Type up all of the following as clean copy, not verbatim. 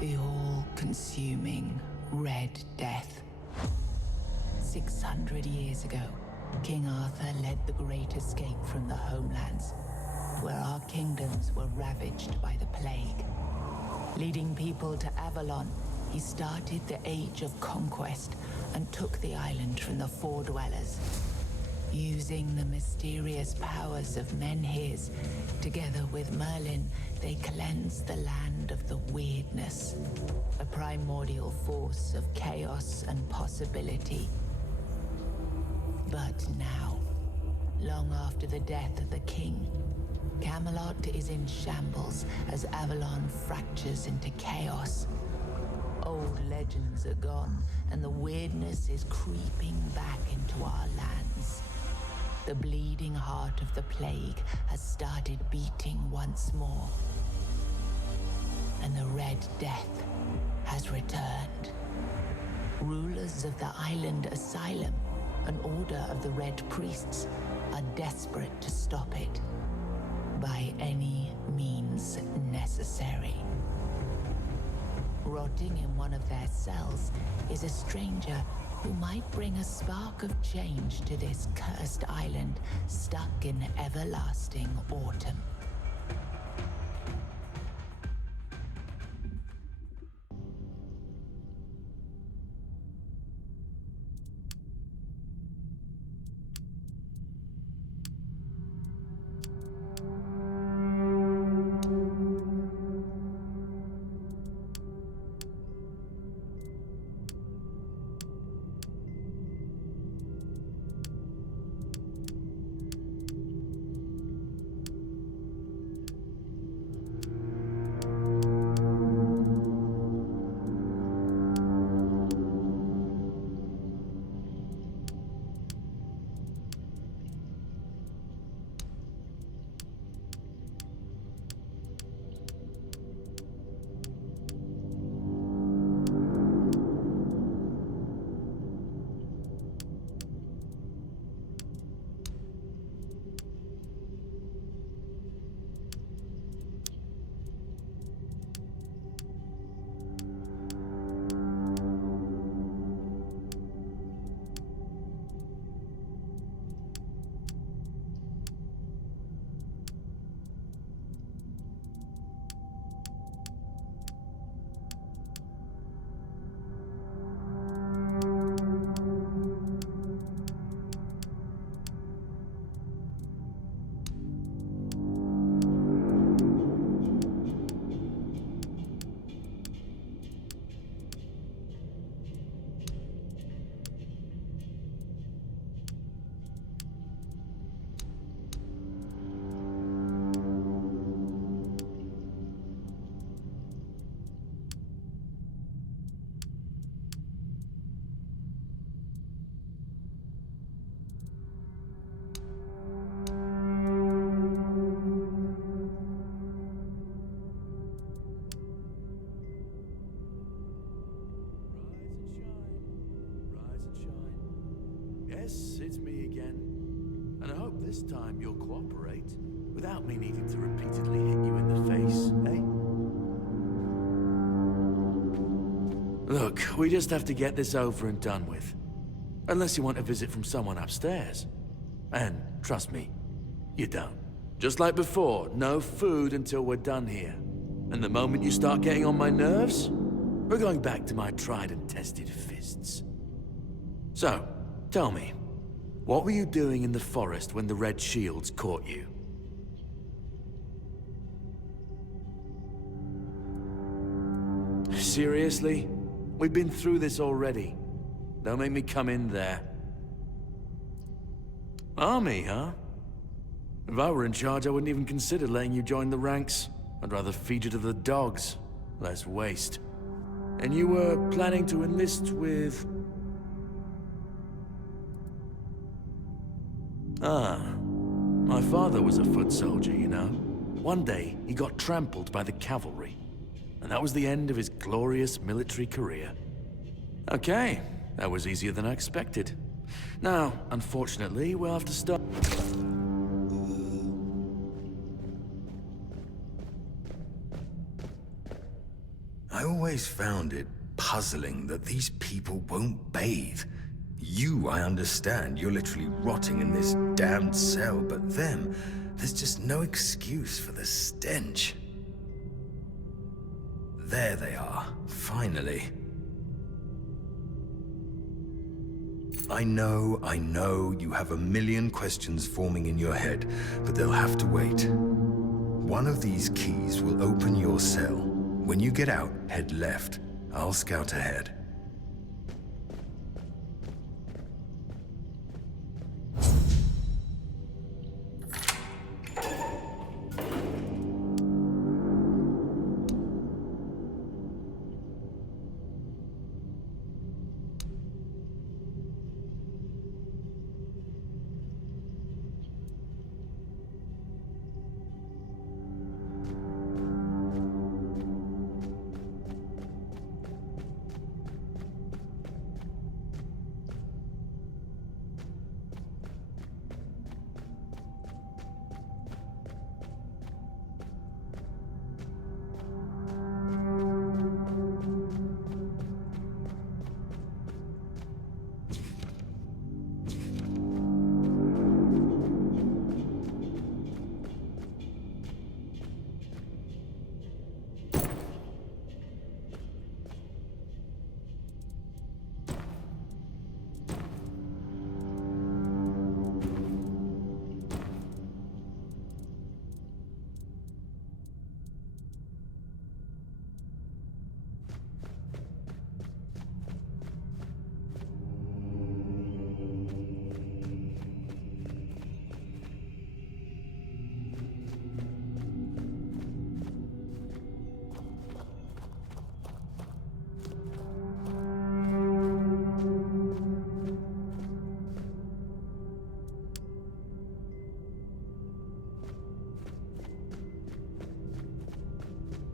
The all-consuming Red Death. 600 years ago, King Arthur led the Great Escape from the homelands, where our kingdoms were ravaged by the plague. Leading people to Avalon, he started the Age of Conquest and took the island from the Four Dwellers. Using the mysterious powers of Menhirs, together with Merlin, they cleansed the land of the weirdness, a primordial force of chaos and possibility. But now, long after the death of the king, Camelot is in shambles as Avalon fractures into chaos. Old legends are gone, and the weirdness is creeping back into our lands. The bleeding heart of the plague has started beating once more. And the Red Death has returned. Rulers of the island asylum, an order of the Red Priests, are desperate to stop it by any means necessary. Rotting in one of their cells is a stranger who might bring a spark of change to this cursed island stuck in everlasting autumn. It's me again. And I hope this time you'll cooperate without me needing to repeatedly hit you in the face, eh? Look, we just have to get this over and done with. Unless you want a visit from someone upstairs. And trust me, you don't. Just like before, no food until we're done here. And the moment you start getting on my nerves, we're going back to my tried and tested fists. So, tell me, what were you doing in the forest when the Red Shields caught you? Seriously? We've been through this already. Don't make me come in there. Army, huh? If I were in charge, I wouldn't even consider letting you join the ranks. I'd rather feed you to the dogs. Less waste. And you were planning to enlist with... Ah, my father was a foot soldier, you know. One day, he got trampled by the cavalry. And that was the end of his glorious military career. Okay, that was easier than I expected. Now, unfortunately, we'll have to start... I always found it puzzling that these people won't bathe. You, I understand, you're literally rotting in this damned cell, but them, there's just no excuse for the stench. There they are, finally. I know, you have a million questions forming in your head, but they'll have to wait. One of these keys will open your cell. When you get out, head left. I'll scout ahead.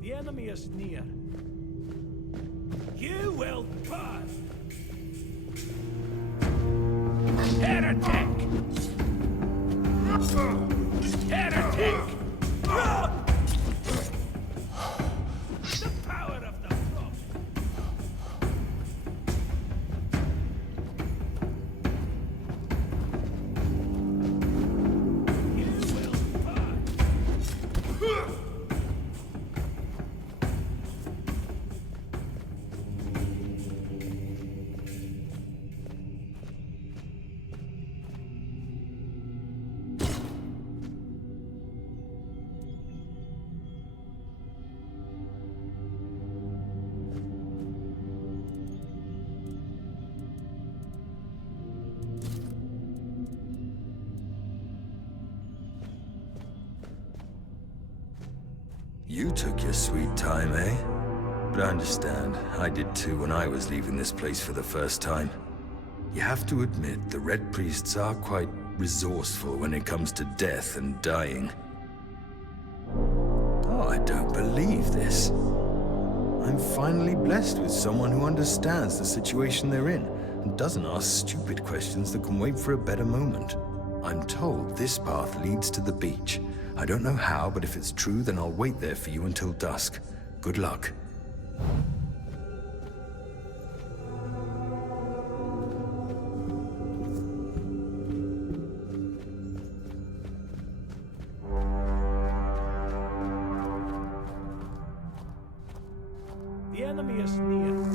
The enemy is near. You will pass! Heretic! Heretic! The power of the frost! You will pass! You took your sweet time, eh? But I understand. I did too when I was leaving this place for the first time. You have to admit, the Red Priests are quite resourceful when it comes to death and dying. Oh, I don't believe this. I'm finally blessed with someone who understands the situation they're in and doesn't ask stupid questions that can wait for a better moment. I'm told this path leads to the beach. I don't know how, but if it's true, then I'll wait there for you until dusk. Good luck. The enemy is near.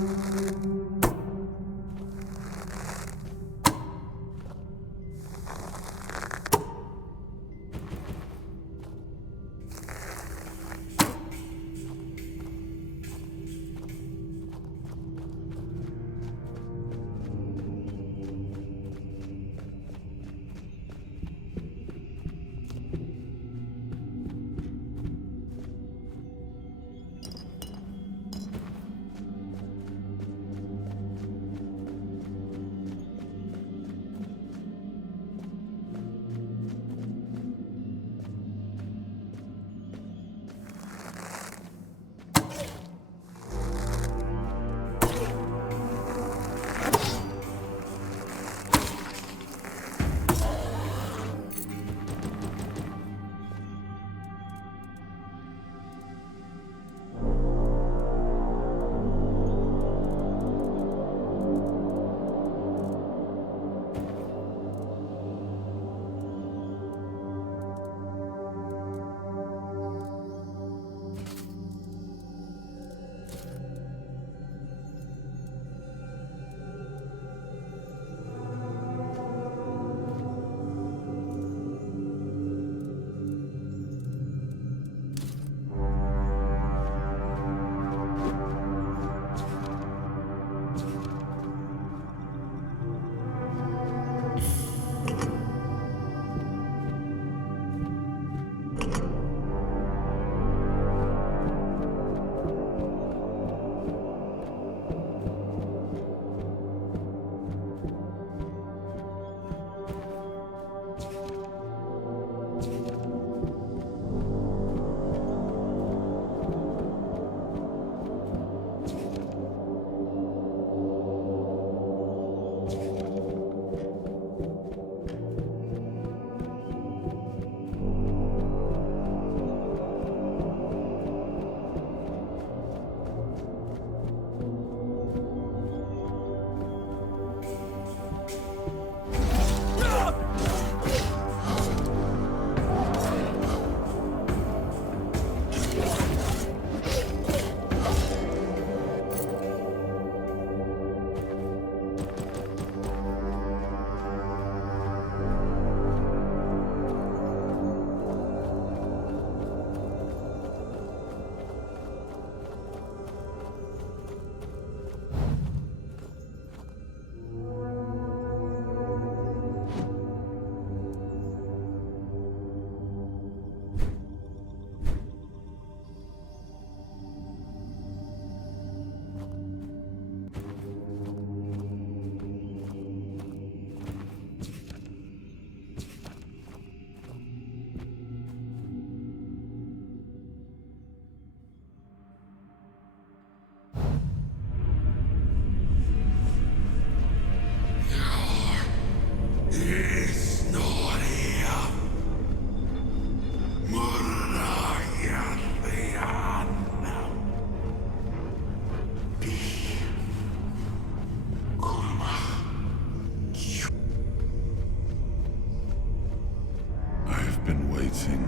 waiting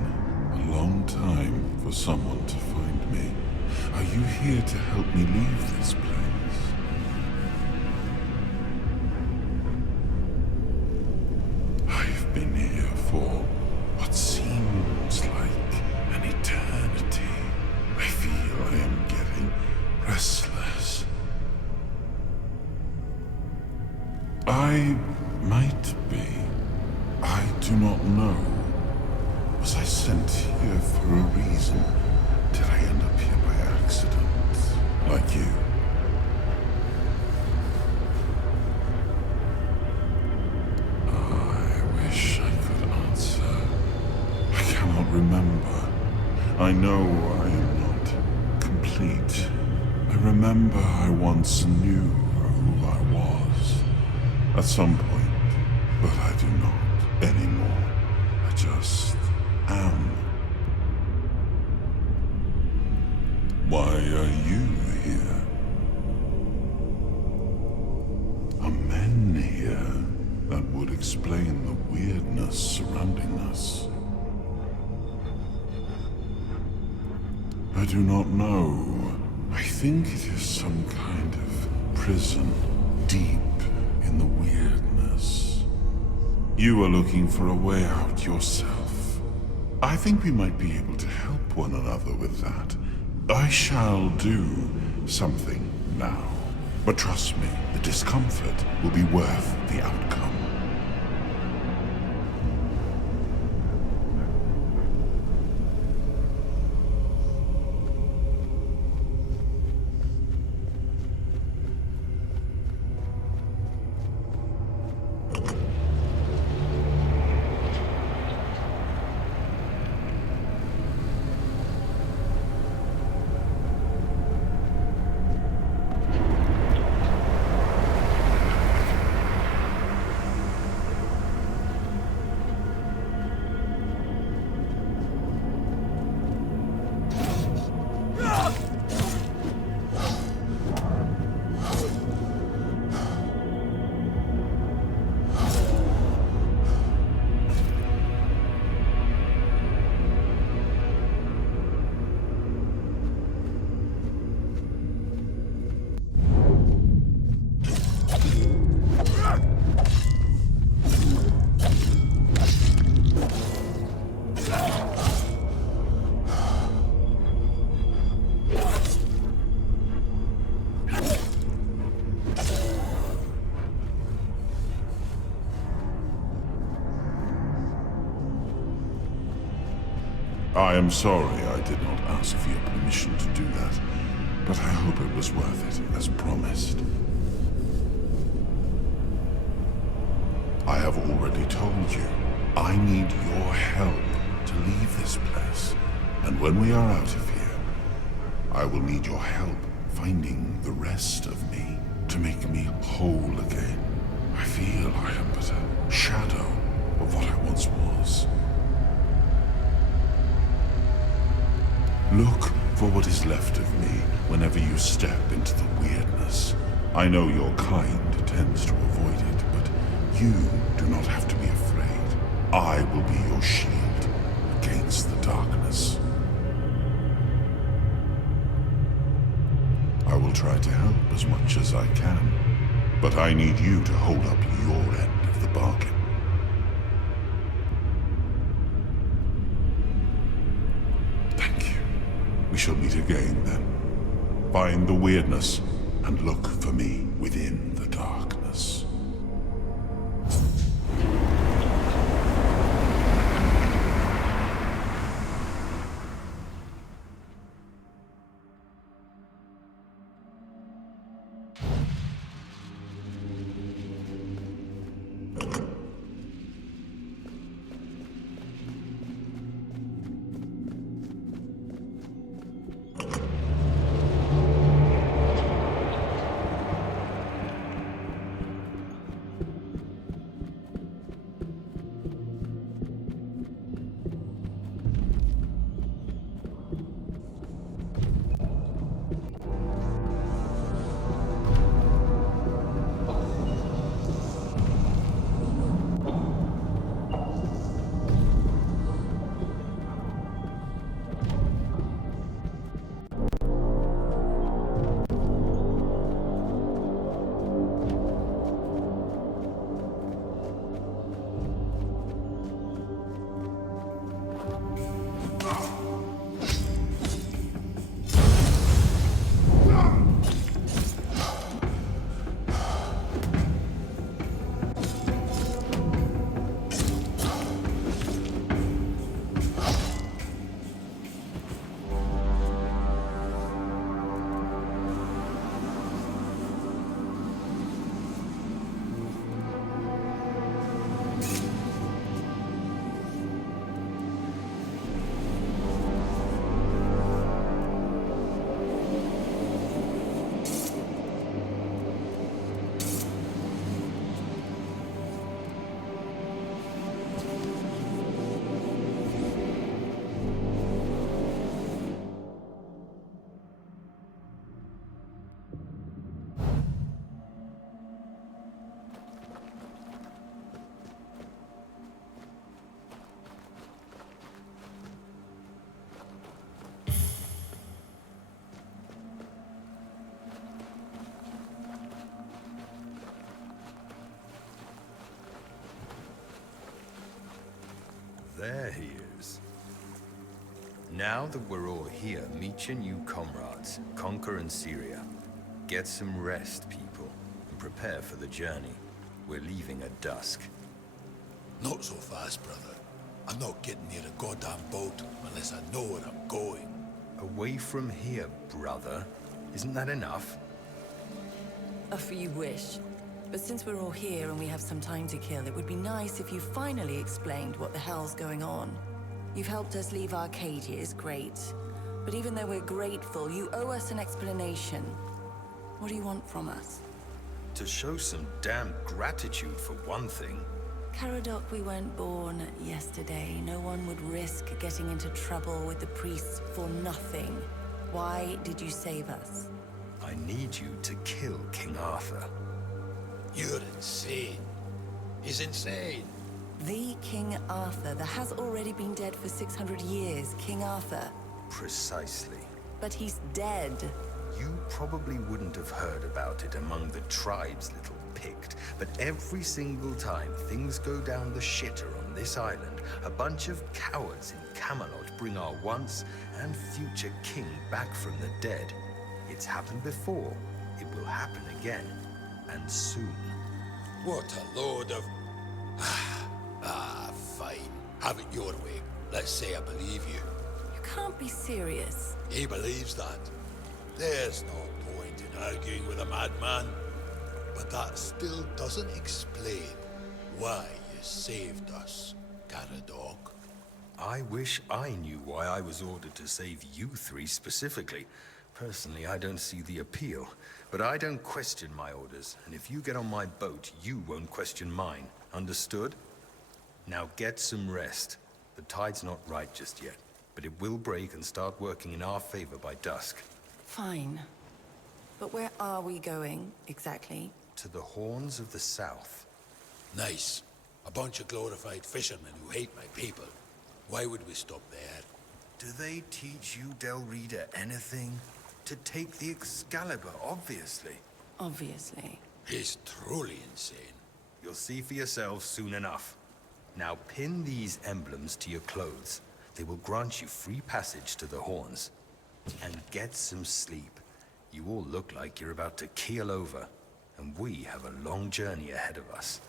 a long time for someone to find me. Are you here to help me leave this place? I've been here for what seems like an eternity. I feel I am getting restless. I might be. I do not know. Was I sent here for a reason? Did I end up here by accident? Like you? I wish I could answer. I cannot remember. I know I am not complete. I remember I once knew who I was. At some point, but I do not anymore. I just am. Why are you here? Are men here? That would explain the weirdness surrounding us. I do not know. I think it is some kind of prison, deep in the weirdness. You are looking for a way out yourself. I think we might be able to help one another with that. I shall do something now. But trust me, the discomfort will be worth the outcome. I am sorry I did not ask for your permission to do that, but I hope it was worth it, as promised. I have already told you, I need your help to leave this place. And when we are out of here, I will need your help finding the rest of me to make me whole again. I feel I am but a shadow of what I once was. Look for what is left of me whenever you step into the weirdness. I know your kind tends to avoid it, but you do not have to be afraid. I will be your shield against the darkness. I will try to help as much as I can, but I need you to hold up your end of the bargain. We shall meet again, then. Find the weirdness, and look for me within the darkness. There he is. Now that we're all here, meet your new comrades, Conquer and Syria. Get some rest, people, and prepare for the journey. We're leaving at dusk. Not so fast, brother. I'm not getting near a goddamn boat unless I know where I'm going. Away from here, brother. Isn't that enough? If you wish. But since we're all here and we have some time to kill, it would be nice if you finally explained what the hell's going on. You've helped us leave Arcadia, great. But even though we're grateful, you owe us an explanation. What do you want from us? To show some damn gratitude for one thing. Caradoc, we weren't born yesterday. No one would risk getting into trouble with the priests for nothing. Why did you save us? I need you to kill King Arthur. You're insane. He's insane. The King Arthur that has already been dead for 600 years, King Arthur. Precisely. But he's dead. You probably wouldn't have heard about it among the tribes, little Pict, but every single time things go down the shitter on this island, a bunch of cowards in Camelot bring our once and future king back from the dead. It's happened before. It will happen again. And soon. What a load of... fine. Have it your way. Let's say I believe you. You can't be serious. He believes that. There's no point in arguing with a madman. But that still doesn't explain why you saved us, Caradoc. I wish I knew why I was ordered to save you three specifically. Personally, I don't see the appeal. But I don't question my orders, and if you get on my boat, you won't question mine. Understood? Now get some rest. The tide's not right just yet, but it will break and start working in our favor by dusk. Fine. But where are we going, exactly? To the Horns of the South. Nice. A bunch of glorified fishermen who hate my people. Why would we stop there? Do they teach you, Del Rita, anything? To take the Excalibur, obviously. Obviously. He's truly insane. You'll see for yourselves soon enough. Now pin these emblems to your clothes. They will grant you free passage to the Horns. And get some sleep. You all look like you're about to keel over. And we have a long journey ahead of us.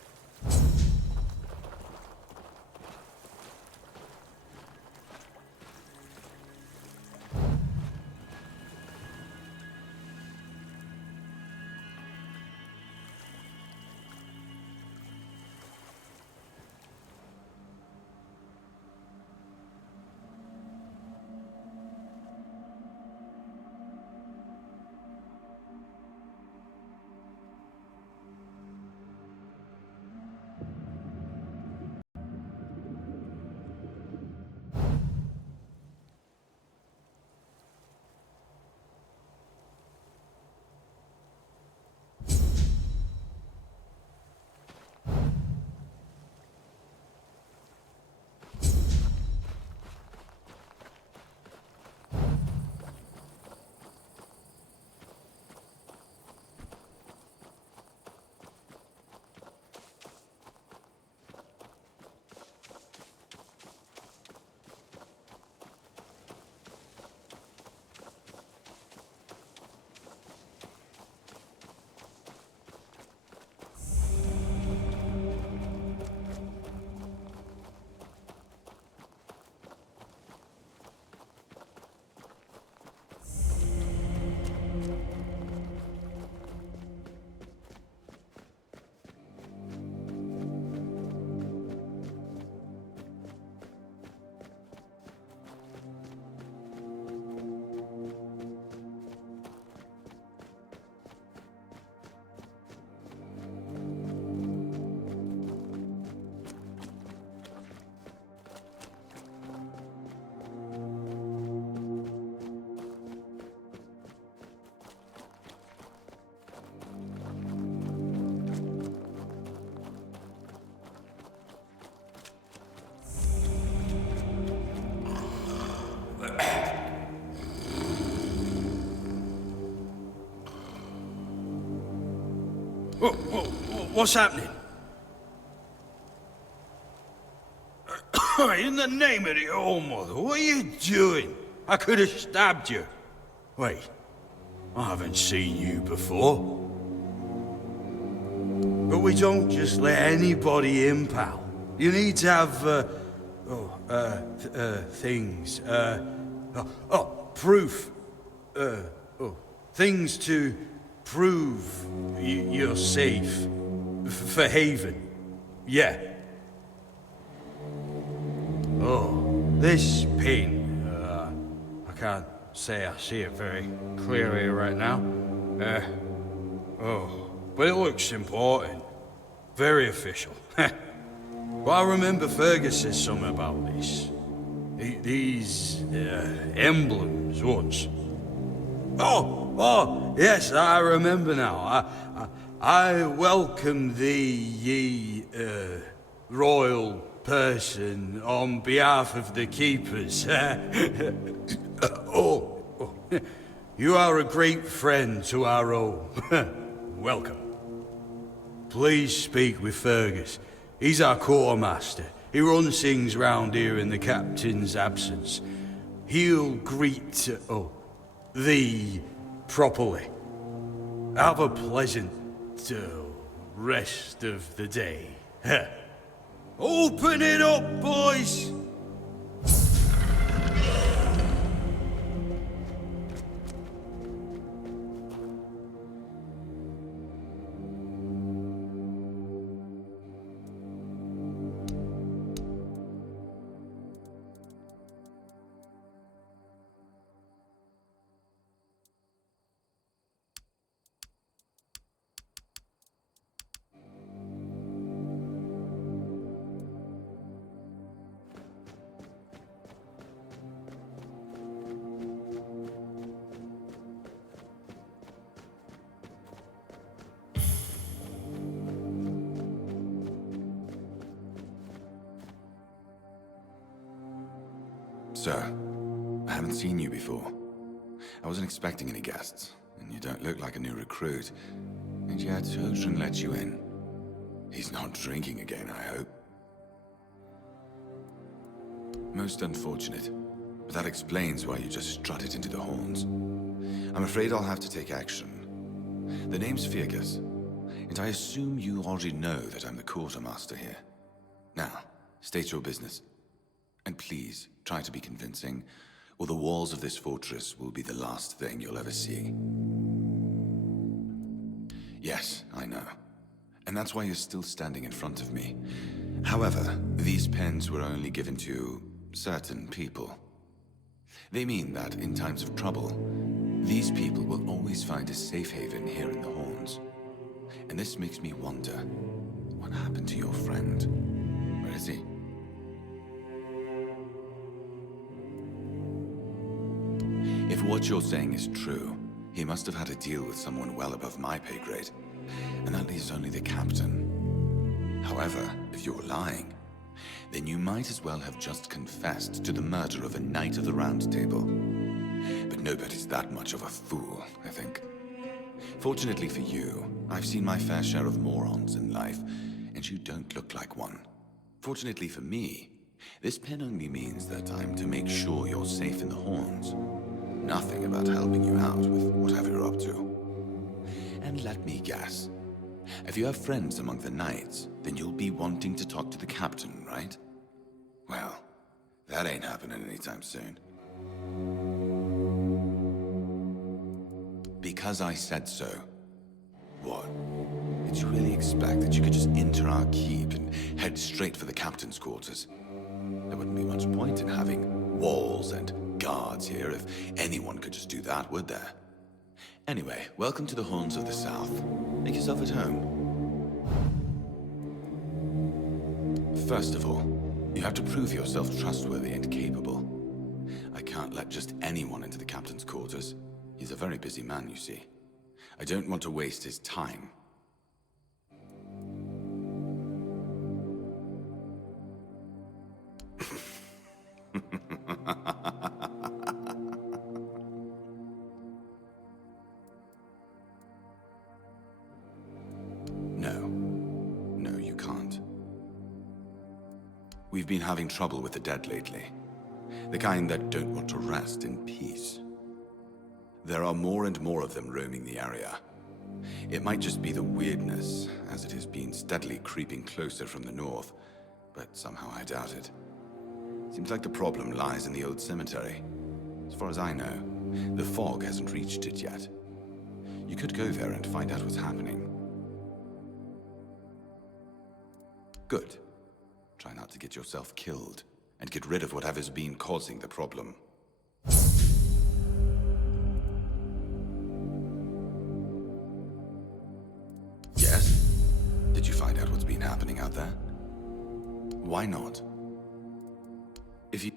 What's happening? In the name of the All-Mother, what are you doing? I could have stabbed you. Wait, I haven't seen you before. But we don't just let anybody in, pal. You need to have, things, proof. Things to prove you're safe. For Haven. Yeah. Oh, this pin. I can't say I see it very clearly right now. But it looks important. Very official. Well, I remember Fergus said something about this. These emblems once. Oh, yes, I remember now. I welcome thee, ye, royal person, on behalf of the keepers. You are a great friend to our own. Welcome. Please speak with Fergus. He's our quartermaster. He runs things round here in the captain's absence. He'll greet, thee properly. Have a pleasant rest of the day. Open it up, boys! Sir, I haven't seen you before. I wasn't expecting any guests, and you don't look like a new recruit. And yet, Hodrin let you in. He's not drinking again, I hope. Most unfortunate, but that explains why you just strutted into the horns. I'm afraid I'll have to take action. The name's Fergus, and I assume you already know that I'm the quartermaster here. Now, state your business. And please, try to be convincing, or the walls of this fortress will be the last thing you'll ever see. Yes, I know. And that's why you're still standing in front of me. However, these pens were only given to certain people. They mean that in times of trouble, these people will always find a safe haven here in the Horns. And this makes me wonder, what happened to your friend? Where is he? If what you're saying is true, he must have had a deal with someone well above my pay grade, and that leaves only the captain. However, if you're lying, then you might as well have just confessed to the murder of a Knight of the Round Table. But nobody's that much of a fool, I think. Fortunately for you, I've seen my fair share of morons in life, and you don't look like one. Fortunately for me, this pen only means that I'm to make sure you're safe in the Horns. Nothing about helping you out with whatever you're up to. And let me guess. If you have friends among the knights, then you'll be wanting to talk to the captain, right? Well, that ain't happening anytime soon. Because I said so. What? Did you really expect that you could just enter our keep and head straight for the captain's quarters? There wouldn't be much point in having walls and guards here if anyone could just do that, would there? Anyway, welcome to the Horns of the South. Make yourself at home. First of all, you have to prove yourself trustworthy and capable. I can't let just anyone into the captain's quarters. He's a very busy man, you see. I don't want to waste his time. No, you can't. We've been having trouble with the dead lately. The kind that don't want to rest in peace. There are more and more of them roaming the area. It might just be the weirdness, as it has been steadily creeping closer from the north, but somehow I doubt it. Seems like the problem lies in the old cemetery. As far as I know, the fog hasn't reached it yet. You could go there and find out what's happening. Good. Try not to get yourself killed, and get rid of whatever's been causing the problem. Yes? Did you find out what's been happening out there? Why not? If you...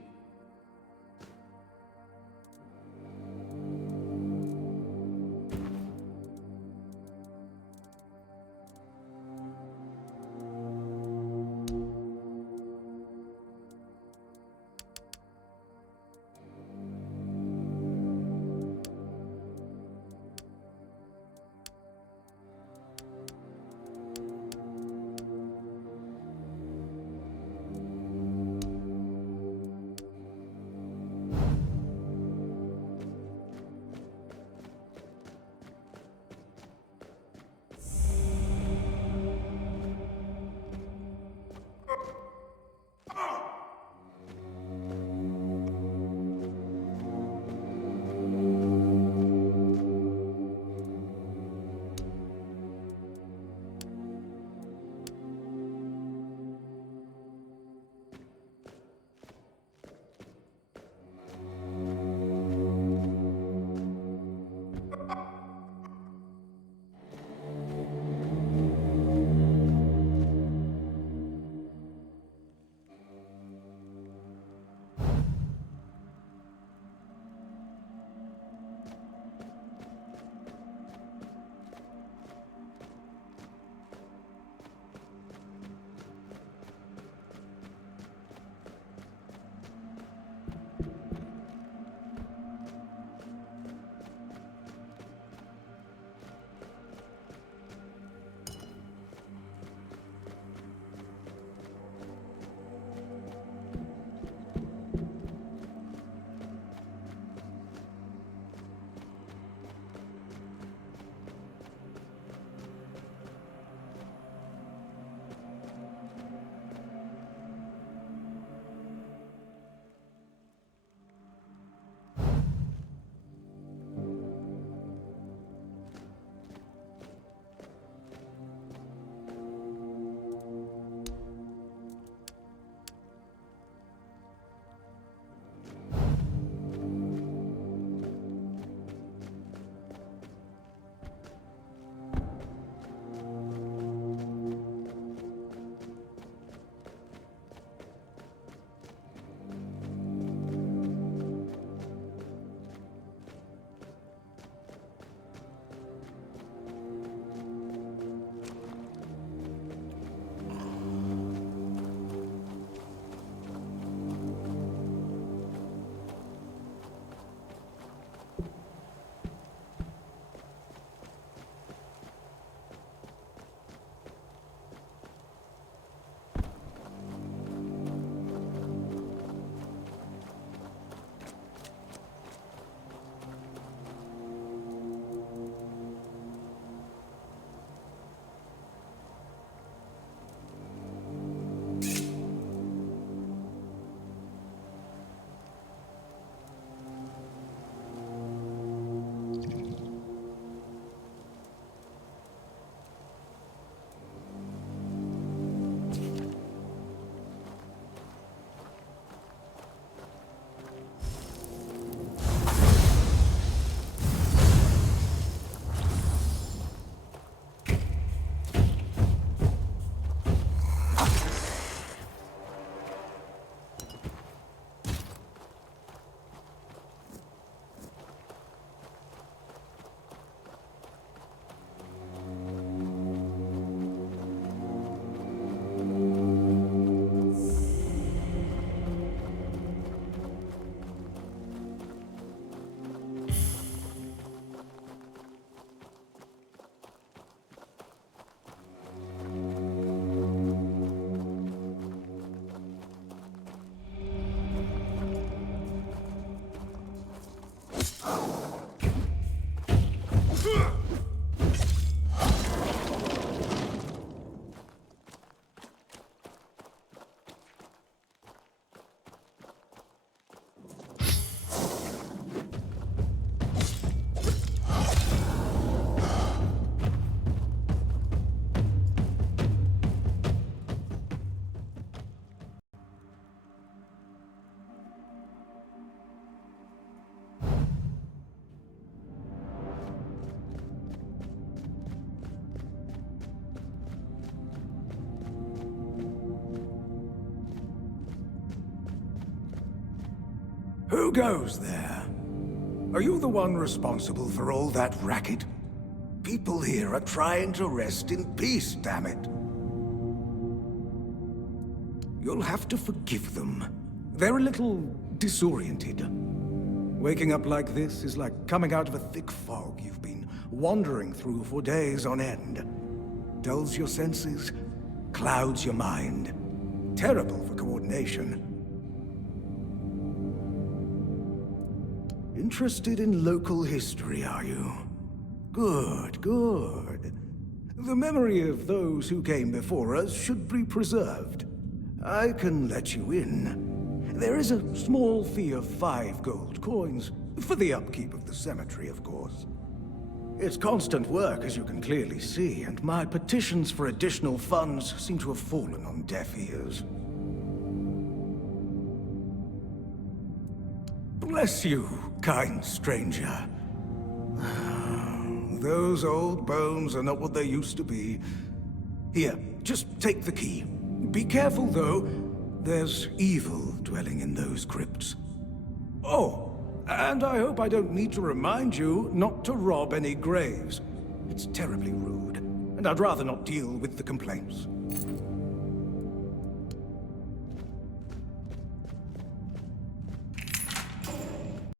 Who goes there? Are you the one responsible for all that racket? People here are trying to rest in peace, damn it. You'll have to forgive them. They're a little disoriented. Waking up like this is like coming out of a thick fog you've been wandering through for days on end. Dulls your senses, clouds your mind. Terrible for coordination. Interested in local history, are you? Good, good. The memory of those who came before us should be preserved. I can let you in. There is a small fee of 5 gold coins, for the upkeep of the cemetery, of course. It's constant work, as you can clearly see, and my petitions for additional funds seem to have fallen on deaf ears. Bless you, kind stranger. Those old bones are not what they used to be. Here, just take the key. Be careful, though. There's evil dwelling in those crypts. Oh, and I hope I don't need to remind you not to rob any graves. It's terribly rude, and I'd rather not deal with the complaints.